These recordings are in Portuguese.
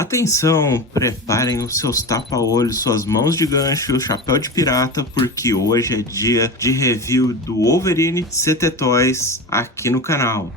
Atenção, preparem os seus tapa-olhos, suas mãos de gancho e o chapéu de pirata, porque hoje é dia de review do Wolverine CT Toys aqui no canal.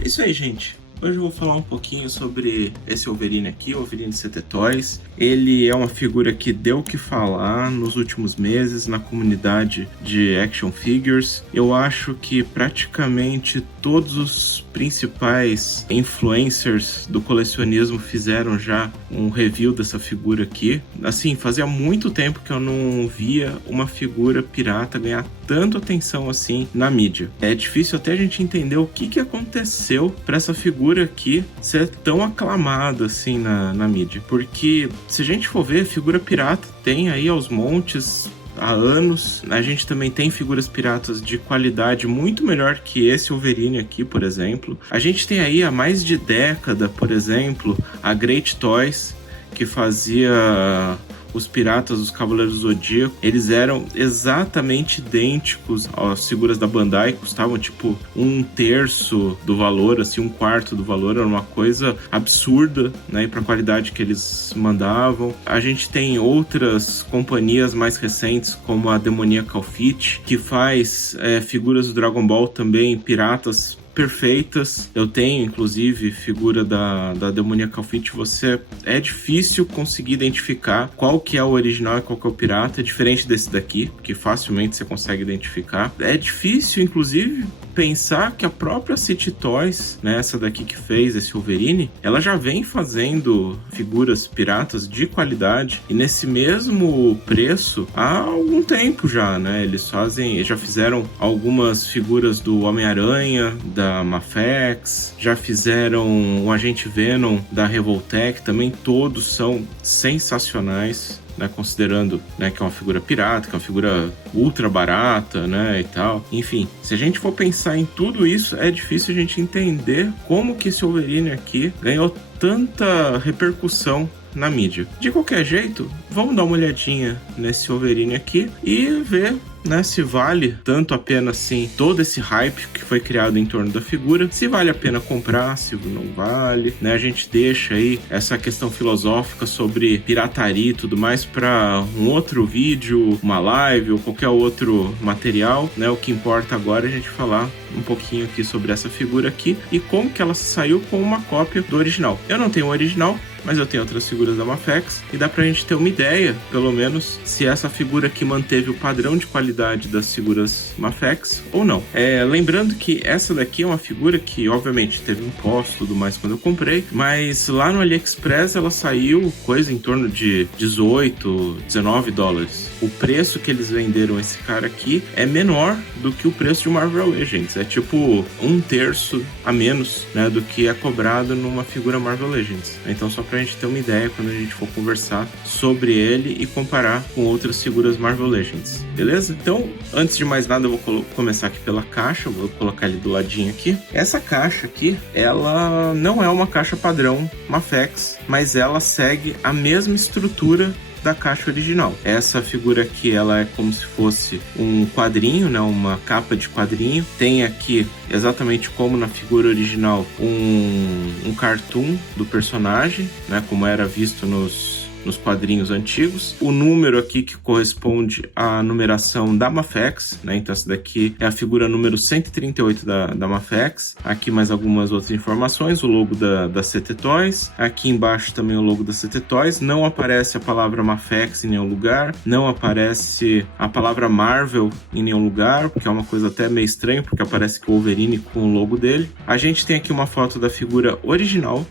É isso aí, gente. Hoje eu vou falar um pouquinho sobre esse Wolverine aqui, o Wolverine CT Toys. Ele é uma figura que deu o que falar nos últimos meses na comunidade de action figures. Eu acho que praticamente todos os principais influencers do colecionismo fizeram já um review dessa figura aqui. Assim, fazia muito tempo que eu não via uma figura pirata ganhar tanta atenção assim na mídia. É difícil até a gente entender o que aconteceu para essa figura aqui ser tão aclamada assim na mídia. Porque se a gente for ver, figura pirata tem aí aos montes há anos. A gente também tem figuras piratas de qualidade muito melhor que esse Wolverine aqui, por exemplo. A gente tem aí há mais de década, por exemplo, a Great Toys, que fazia os piratas, os Cavaleiros do Zodíaco. Eles eram exatamente idênticos às figuras da Bandai, custavam tipo 1/3 do valor, assim, 1/4 do valor, era uma coisa absurda, né, para a qualidade que eles mandavam. A gente tem outras companhias mais recentes, como a Demoniac Outfit, que faz figuras do Dragon Ball também, piratas perfeitas. Eu tenho, inclusive, figura da Demoniac Outfit. É difícil conseguir identificar qual que é o original e qual que é o pirata, diferente desse daqui, que facilmente você consegue identificar. É difícil, inclusive, pensar que a própria City Toys, né, essa daqui que fez esse Wolverine, ela já vem fazendo figuras piratas de qualidade e nesse mesmo preço há algum tempo já, né? Eles já fizeram algumas figuras do Homem-Aranha, da Mafex, já fizeram o Agente Venom da Revoltech, também todos são sensacionais, né, considerando, né, que é uma figura pirata, que é uma figura ultra barata, né, e tal. Enfim, se a gente for pensar em tudo isso, é difícil a gente entender como que esse Wolverine aqui ganhou tanta repercussão na mídia. De qualquer jeito, vamos dar uma olhadinha nesse Wolverine aqui e ver, né, se vale tanto a pena assim todo esse hype que foi criado em torno da figura, se vale a pena comprar, se não vale, né? A gente deixa aí essa questão filosófica sobre pirataria e tudo mais para um outro vídeo, uma live ou qualquer outro material, né? O que importa agora é a gente falar um pouquinho aqui sobre essa figura aqui e como que ela saiu com uma cópia do original. Eu não tenho o original, mas eu tenho outras figuras da Mafex e dá pra gente ter uma ideia, pelo menos, se essa figura aqui manteve o padrão de qualidade das figuras Mafex ou não. Lembrando que essa daqui é uma figura que, obviamente, teve imposto e tudo mais quando eu comprei, mas lá no AliExpress ela saiu coisa em torno de 18, 19 dólares. O preço que eles venderam esse cara aqui é menor do que o preço de Marvel Legends. É tipo 1/3 a menos, né, do que é cobrado numa figura Marvel Legends. Então, só pra gente ter uma ideia quando a gente for conversar sobre ele e comparar com outras figuras Marvel Legends, beleza? Então, antes de mais nada, eu vou começar aqui pela caixa, eu vou colocar ele do ladinho aqui. Essa caixa aqui, ela não é uma caixa padrão Mafex, mas ela segue a mesma estrutura da caixa original. Essa figura aqui, ela é como se fosse um quadrinho, né, uma capa de quadrinho. Tem aqui, exatamente como na figura original, um cartoon do personagem, né, como era visto nos quadrinhos antigos. O número aqui que corresponde à numeração da Mafex, né? Então essa daqui é a figura número 138 da Mafex. Aqui mais algumas outras informações, o logo da CT Toys. Aqui embaixo também o logo da CT Toys. Não aparece a palavra Mafex em nenhum lugar. Não aparece a palavra Marvel em nenhum lugar, porque é uma coisa até meio estranha, porque aparece que o Wolverine com o logo dele. A gente tem aqui uma foto da figura original.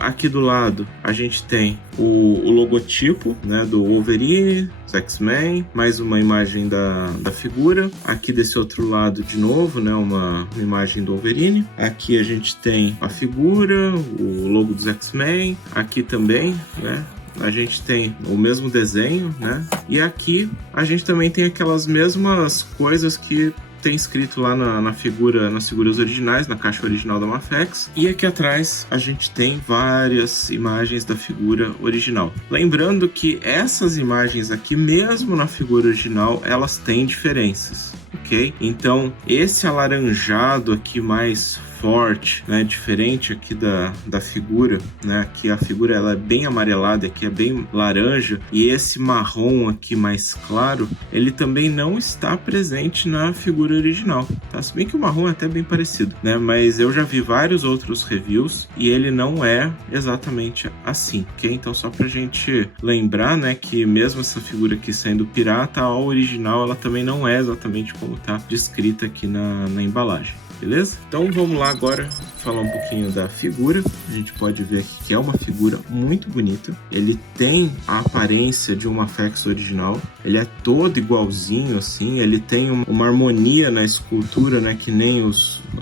Aqui do lado a gente tem o logotipo, né, do Wolverine, X-Men, mais uma imagem da figura. Aqui desse outro lado de novo, né, uma imagem do Wolverine. Aqui a gente tem a figura, o logo dos X-Men. Aqui também, né, a gente tem o mesmo desenho, né? E aqui a gente também tem aquelas mesmas coisas que tem escrito lá nas figuras originais, na caixa original da Mafex. E aqui atrás a gente tem várias imagens da figura original. Lembrando que essas imagens aqui, mesmo na figura original, elas têm diferenças, ok? Então, esse alaranjado aqui mais forte, né, diferente aqui da figura, né, aqui a figura ela é bem amarelada, aqui é bem laranja, e esse marrom aqui mais claro, ele também não está presente na figura original, tá? Se bem que o marrom é até bem parecido, né, mas eu já vi vários outros reviews e ele não é exatamente assim, ok? Então só pra gente lembrar, né, que mesmo essa figura aqui sendo pirata, a original ela também não é exatamente como tá descrita aqui na embalagem. Beleza? Então vamos lá agora falar um pouquinho da figura. A gente pode ver aqui que é uma figura muito bonita. Ele tem a aparência de uma Mafex original. Ele é todo igualzinho assim. Ele tem uma harmonia na escultura, né? Que nem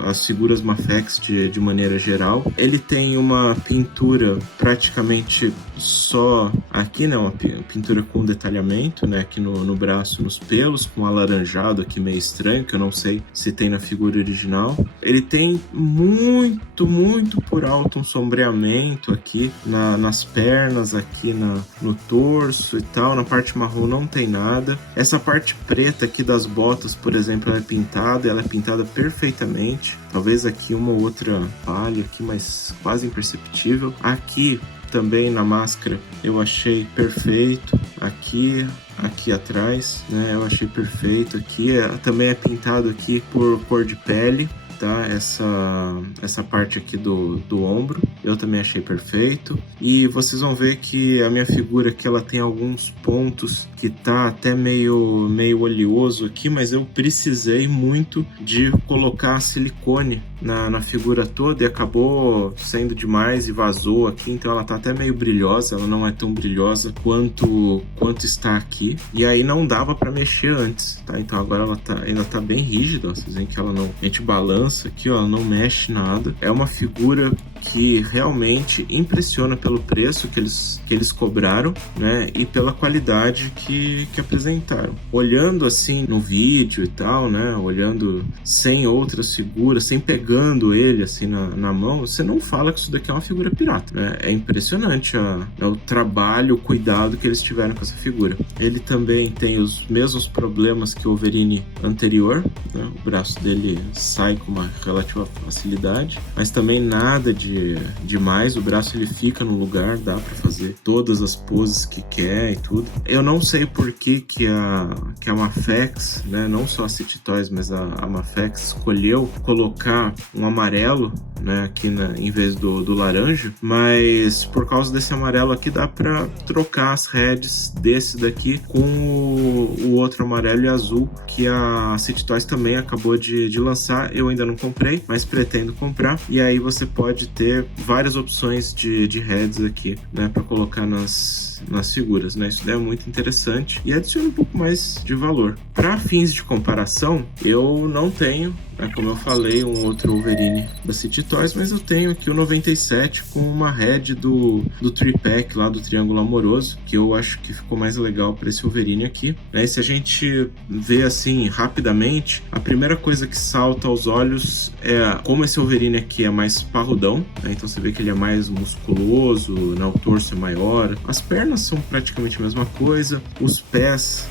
as figuras Mafex de maneira geral. Ele tem uma pintura praticamente só aqui, né? Uma pintura com detalhamento, né? Aqui no braço, nos pelos, com um alaranjado aqui meio estranho, que eu não sei se tem na figura original. Ele tem muito por alto um sombreamento aqui nas pernas, aqui no torso e tal. Na parte marrom não tem nada. Essa parte preta aqui das botas, por exemplo, ela é pintada perfeitamente. Talvez aqui uma ou outra palha aqui, mas quase imperceptível. Aqui também na máscara eu achei perfeito. Aqui atrás, né, eu achei perfeito. Aqui também é pintado aqui por cor de pele, tá? Essa parte aqui do ombro eu também achei perfeito. E vocês vão ver que a minha figura aqui ela tem alguns pontos que tá até meio oleoso aqui, mas eu precisei muito de colocar silicone na figura toda e acabou sendo demais e vazou aqui, então ela tá até meio brilhosa. Ela não é tão brilhosa quanto está aqui, e aí não dava para mexer antes, tá? Então agora ela ainda tá bem rígida, ó. Vocês veem que ela não, a gente balança aqui, ó, ela não mexe nada. É uma figura que realmente impressiona pelo preço que eles cobraram, né, e pela qualidade que apresentaram. Olhando assim no vídeo e tal, né, olhando sem outras figuras, sem pegando ele assim na mão, você não fala que isso daqui é uma figura pirata, né? É impressionante o trabalho, o cuidado que eles tiveram com essa figura. Ele também tem os mesmos problemas que o Wolverine anterior, né? O braço dele sai com uma relativa facilidade, mas também nada demais. O braço ele fica no lugar, dá para fazer todas as poses que quer e tudo. Eu não sei por que a Mafex, né, não só a City Toys, mas a Mafex escolheu colocar um amarelo, né, aqui em vez do laranja, mas por causa desse amarelo aqui dá para trocar as heads desse daqui com o outro amarelo e azul que a City Toys também acabou de lançar. Eu ainda não comprei, mas pretendo comprar, e aí você pode ter várias opções de heads aqui, né, para colocar nas figuras, né? Isso daí é muito interessante e adiciona um pouco mais de valor. Para fins de comparação, eu não tenho, né, como eu falei, um outro Wolverine da City Toys, mas eu tenho aqui o 97 com uma head do Tri-Pack lá do Triângulo Amoroso, que eu acho que ficou mais legal para esse Wolverine aqui, né? E se a gente vê assim rapidamente, a primeira coisa que salta aos olhos é como esse Wolverine aqui é mais parrudão, né? Então você vê que ele é mais musculoso, né? O torso é maior, as pernas são praticamente a mesma coisa, os pés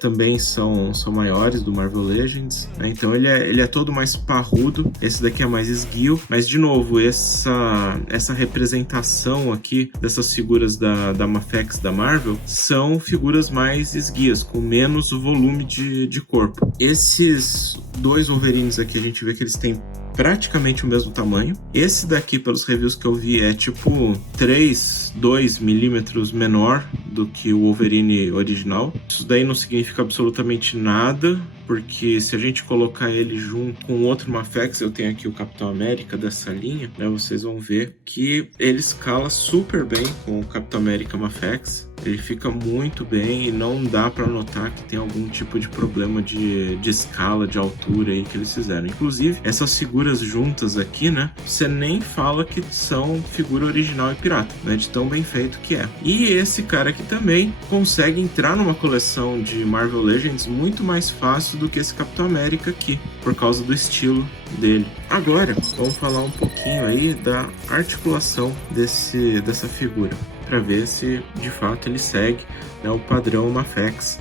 também são maiores do Marvel Legends, né? Então ele é todo mais parrudo. Esse daqui é mais esguio, mas de novo essa representação aqui dessas figuras da Mafex da Marvel são figuras mais esguias, com menos volume de corpo. Esses dois Wolverines aqui a gente vê que eles têm praticamente o mesmo tamanho. Esse daqui, pelos reviews que eu vi, é tipo 2 milímetros menor do que o Wolverine original. Isso daí não significa absolutamente nada, porque se a gente colocar ele junto com outro Mafex, eu tenho aqui o Capitão América dessa linha, né, vocês vão ver que ele escala super bem com o Capitão América Mafex. Ele fica muito bem e não dá para notar que tem algum tipo de problema de escala, de altura aí que eles fizeram. Inclusive, essas figuras juntas aqui, né, você nem fala que são figura original e pirata, né, de tão bem feito que é. E esse cara aqui também consegue entrar numa coleção de Marvel Legends muito mais fácil do que esse Capitão América aqui, por causa do estilo dele. Agora, vamos falar um pouquinho aí da articulação dessa figura, para ver se de fato ele segue, né, o padrão Mafex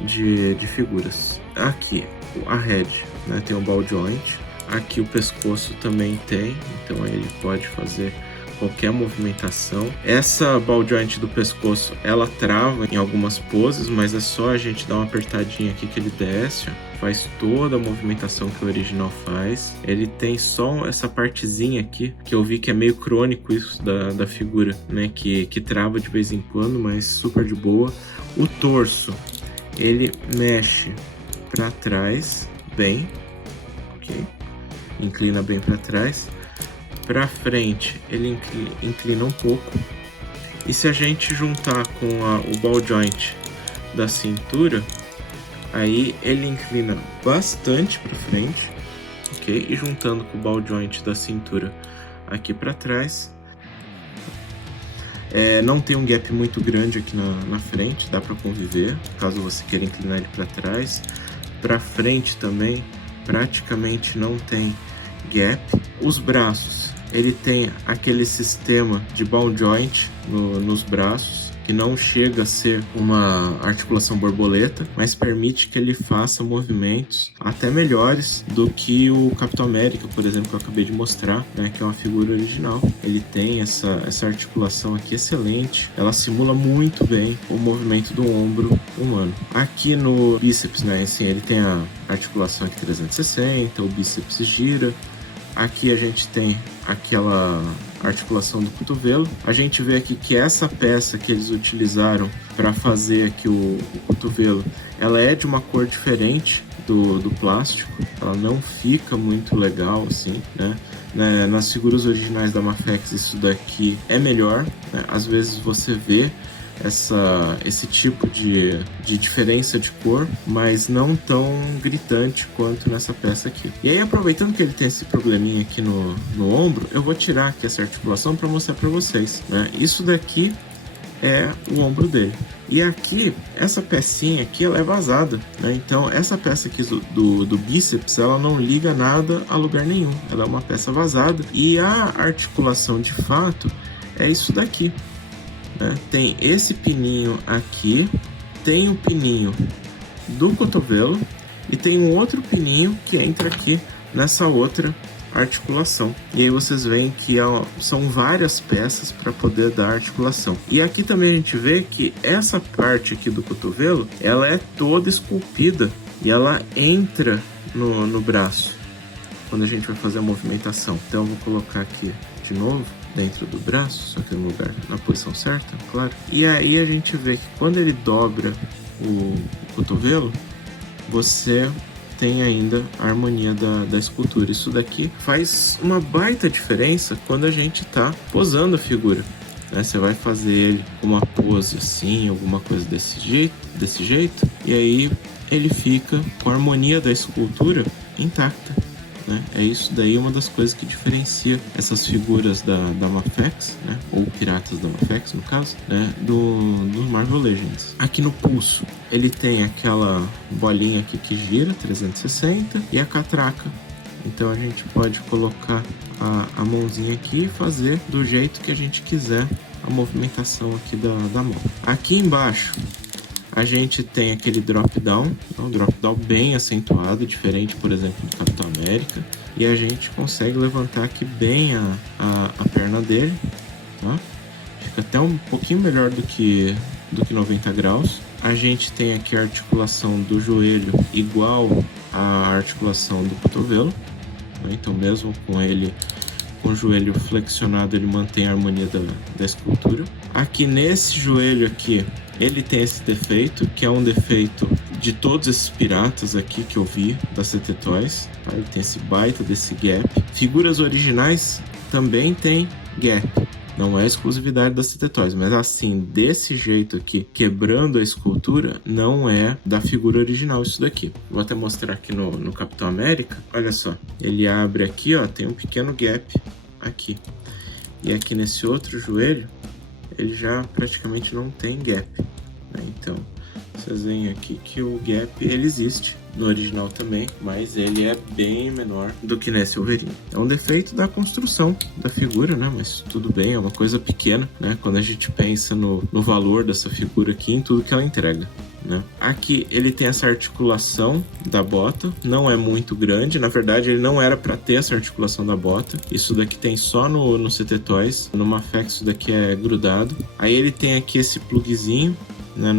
de figuras. Aqui, a head, né, tem um ball joint. Aqui o pescoço também tem, então ele pode fazer qualquer movimentação. Essa ball joint do pescoço, ela trava em algumas poses, mas é só a gente dar uma apertadinha aqui que ele desce, ó. Faz toda a movimentação que o original faz. Ele tem só essa partezinha aqui, que eu vi que é meio crônico isso da figura, né, que trava de vez em quando, mas super de boa. O torso, ele mexe para trás bem, ok? Inclina bem para trás. Para frente, ele inclina um pouco. E se a gente juntar com o ball joint da cintura, aí ele inclina bastante para frente, ok? E juntando com o ball joint da cintura aqui para trás, não tem um gap muito grande aqui na frente, dá para conviver, caso você queira inclinar ele para trás. Para frente também, praticamente não tem gap. Os braços, ele tem aquele sistema de ball joint nos braços, que não chega a ser uma articulação borboleta, mas permite que ele faça movimentos até melhores do que o Capitão América, por exemplo, que eu acabei de mostrar, né, que é uma figura original. Ele tem essa articulação aqui excelente, ela simula muito bem o movimento do ombro humano. Aqui no bíceps, né, assim, ele tem a articulação aqui 360, o bíceps gira. Aqui a gente tem aquela articulação do cotovelo. A gente vê aqui que essa peça que eles utilizaram para fazer aqui o cotovelo, ela é de uma cor diferente do plástico. Ela não fica muito legal assim, né? Nas figuras originais da Mafex isso daqui é melhor, né? Às vezes você vê esse tipo de diferença de cor, mas não tão gritante quanto nessa peça aqui. E aí, aproveitando que ele tem esse probleminha aqui no ombro, eu vou tirar aqui essa articulação para mostrar para vocês, né? Isso daqui é o ombro dele. E aqui, essa pecinha aqui, ela é vazada, né? Então, essa peça aqui do bíceps, ela não liga nada a lugar nenhum. Ela é uma peça vazada. E a articulação, de fato, é isso daqui. Tem esse pininho aqui, tem o pininho do cotovelo e tem um outro pininho que entra aqui nessa outra articulação. E aí vocês veem que são várias peças para poder dar articulação. E aqui também a gente vê que essa parte aqui do cotovelo, ela é toda esculpida e ela entra no braço quando a gente vai fazer a movimentação. Então eu vou colocar aqui de novo dentro do braço, só que no lugar, na posição certa, claro. E aí a gente vê que quando ele dobra o cotovelo, você tem ainda a harmonia da escultura. Isso daqui faz uma baita diferença quando a gente está posando a figura, né? Você vai fazer ele com uma pose assim, alguma coisa desse jeito, e aí ele fica com a harmonia da escultura intacta. Né? É isso daí uma das coisas que diferencia essas figuras da Mafex, né? Ou Piratas da Mafex, no caso, né? do Marvel Legends. Aqui no pulso, ele tem aquela bolinha aqui que gira, 360, e a catraca. Então a gente pode colocar a mãozinha aqui e fazer do jeito que a gente quiser a movimentação aqui da mão. Aqui embaixo, a gente tem aquele drop down, um drop down bem acentuado, diferente, por exemplo, do Capitão América. E a gente consegue levantar aqui bem a perna dele, tá? Fica até um pouquinho melhor do que 90 graus. A gente tem aqui a articulação do joelho igual à articulação do cotovelo, né? Então mesmo com o joelho flexionado, ele mantém a harmonia da escultura. Aqui nesse joelho aqui, ele tem esse defeito, que é um defeito de todos esses piratas aqui que eu vi, da CT Toys. Tá? Ele tem esse baita desse gap. Figuras originais também tem gap. Não é exclusividade da CT Toys, mas assim, desse jeito aqui, quebrando a escultura, não é da figura original isso daqui. Vou até mostrar aqui no Capitão América. Olha só, ele abre aqui, ó, tem um pequeno gap aqui. E aqui nesse outro joelho, ele já praticamente não tem gap, né? Então, Vocês veem aqui que o gap ele existe no original também, mas ele é bem menor do que nesse Wolverine. É um defeito da construção da figura, né? Mas tudo bem, é uma coisa pequena, né? Quando a gente pensa no valor dessa figura aqui, em tudo que ela entrega. Né? Aqui ele tem essa articulação da bota, não é muito grande, na verdade ele não era para ter essa articulação da bota, isso daqui tem só no CT Toys, no Mafex isso daqui é grudado. Aí ele tem aqui esse plugzinho, né,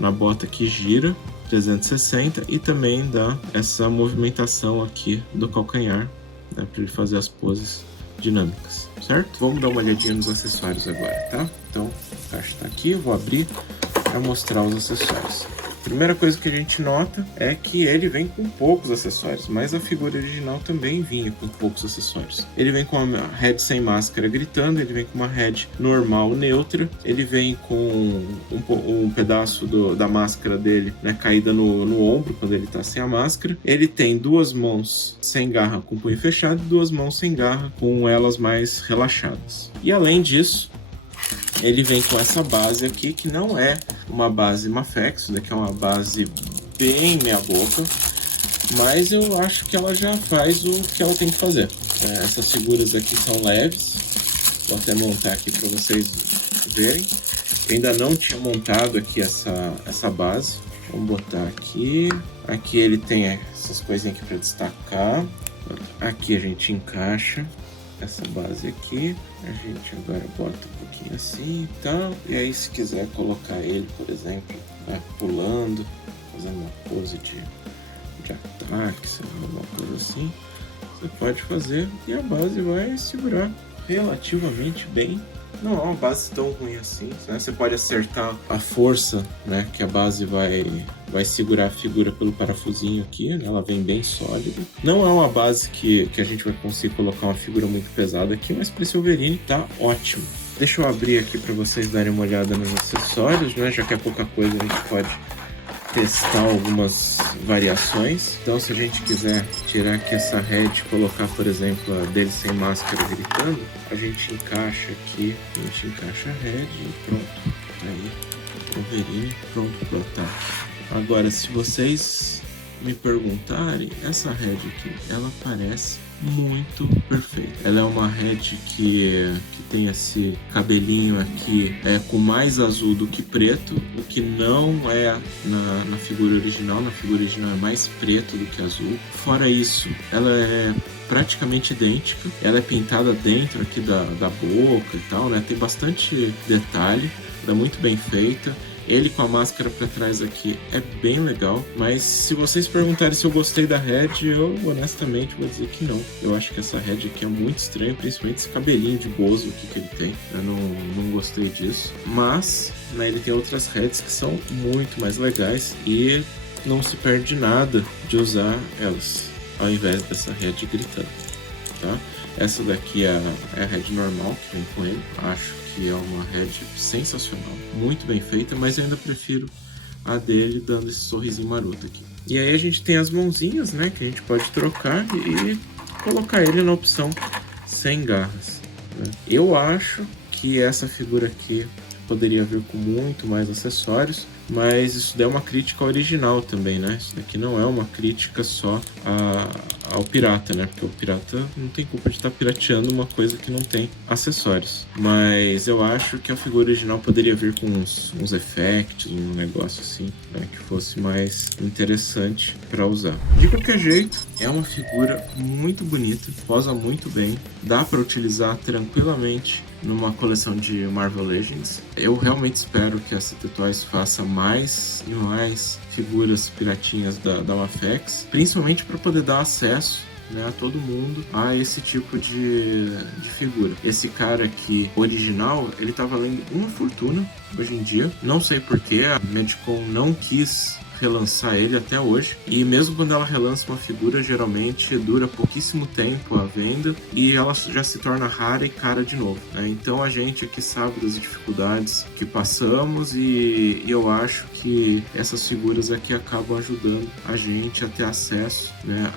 na bota que gira 360 e também dá essa movimentação aqui do calcanhar, né, para ele fazer as poses dinâmicas, certo? Vamos dar uma olhadinha nos acessórios agora, tá? Então a caixa tá aqui, eu vou abrir para mostrar os acessórios. Primeira coisa que a gente nota é que ele vem com poucos acessórios, mas a figura original também vinha com poucos acessórios. Ele vem com uma head sem máscara gritando, ele vem com uma head normal neutra, ele vem com um pedaço da máscara dele, né, caída no ombro quando ele está sem a máscara. Ele tem duas mãos sem garra com punho fechado e duas mãos sem garra com elas mais relaxadas. E além disso, ele vem com essa base aqui, que não é uma base Mafex, isso daqui é uma base bem meia boca, mas eu acho que ela já faz o que ela tem que fazer. Essas figuras aqui são leves, vou até montar aqui para vocês verem. Eu ainda não tinha montado aqui essa base, vamos botar aqui. Aqui ele tem essas coisinhas aqui para destacar, aqui a gente encaixa essa base aqui, a gente agora bota um pouquinho assim e tal, e aí se quiser colocar ele, por exemplo, né, pulando, fazendo uma pose de ataque, sei lá, alguma coisa assim, você pode fazer e a base vai segurar relativamente bem. Não é uma base tão ruim assim, né? Você pode acertar a força, né, que a base vai segurar a figura pelo parafusinho aqui, né? Ela vem bem sólida. Não é uma base que a gente vai conseguir colocar uma figura muito pesada aqui, mas para esse Wolverine tá ótimo. Deixa eu abrir aqui para vocês darem uma olhada nos acessórios, né? Já que é pouca coisa, a gente pode testar algumas variações. Então, se a gente quiser tirar aqui essa head e colocar, por exemplo, a dele sem máscara gritando, a gente encaixa aqui, a gente encaixa a head e pronto. Aí, o Wolverine pronto para ataque. Agora, se vocês me perguntarem, essa head aqui, ela parece muito perfeita. Ela é uma head que tem esse cabelinho aqui com mais azul do que preto, o que não é na figura original. Na figura original é mais preto do que azul. Fora isso, ela é praticamente idêntica. Ela é pintada dentro aqui da boca e tal, né? Tem bastante detalhe, ela é muito bem feita. Ele com a máscara pra trás aqui é bem legal, mas se vocês perguntarem se eu gostei da head, eu honestamente vou dizer que não. Eu acho que essa head aqui é muito estranha, principalmente esse cabelinho de bozo aqui que ele tem. Eu não gostei disso, mas né, ele tem outras heads que são muito mais legais e não se perde nada de usar elas, ao invés dessa head gritando, tá? Essa daqui é a head normal que vem com ele, acho que é uma head sensacional, muito bem feita, mas eu ainda prefiro a dele dando esse sorrisinho maroto aqui. E aí a gente tem as mãozinhas, né, que a gente pode trocar e colocar ele na opção sem garras, né? Eu acho que essa figura aqui poderia vir com muito mais acessórios, mas isso daí é uma crítica ao original também, né? Isso daqui não é uma crítica só ao pirata, né? Porque o pirata não tem culpa de estar pirateando uma coisa que não tem acessórios. Mas eu acho que a figura original poderia vir com uns effects, um negócio assim, né? Que fosse mais interessante para usar. De qualquer jeito, é uma figura muito bonita, posa muito bem, dá para utilizar tranquilamente numa coleção de Marvel Legends. Eu realmente espero que a CT Toys faça mais e mais figuras piratinhas da Mafex, principalmente para poder dar acesso, né, a todo mundo a esse tipo de figura. Esse cara aqui, original, ele tá valendo uma fortuna hoje em dia. Não sei porquê, a Medicom não quis relançar ele até hoje, e mesmo quando ela relança uma figura, geralmente dura pouquíssimo tempo a venda e ela já se torna rara e cara de novo, né? Então a gente aqui sabe das dificuldades que passamos e eu acho que essas figuras aqui acabam ajudando a gente a ter acesso, né,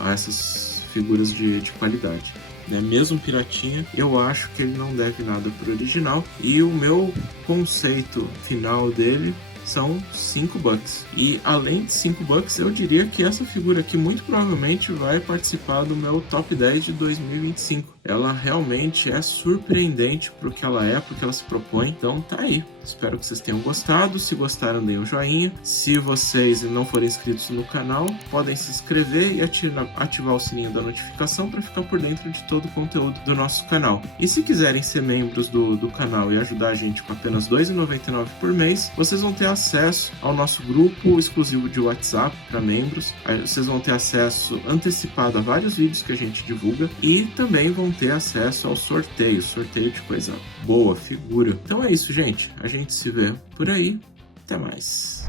a essas figuras de qualidade. Né? Mesmo piratinha, eu acho que ele não deve nada pro original, e o meu conceito final dele são 5 bucks. E além de 5 bucks, eu diria que essa figura aqui muito provavelmente vai participar do meu top 10 de 2025. Ela realmente é surpreendente pro que ela é, pro que ela se propõe. Então tá aí. Espero que vocês tenham gostado. Se gostaram, deem um joinha. Se vocês não forem inscritos no canal, podem se inscrever e ativar o sininho da notificação para ficar por dentro de todo o conteúdo do nosso canal. E se quiserem ser membros do canal e ajudar a gente com apenas R$ 2,99 por mês, vocês vão ter acesso ao nosso grupo exclusivo de WhatsApp para membros. Aí vocês vão ter acesso antecipado a vários vídeos que a gente divulga e também vão ter acesso ao sorteio de coisa boa, figura. Então é isso, gente. A gente se vê por aí. Até mais.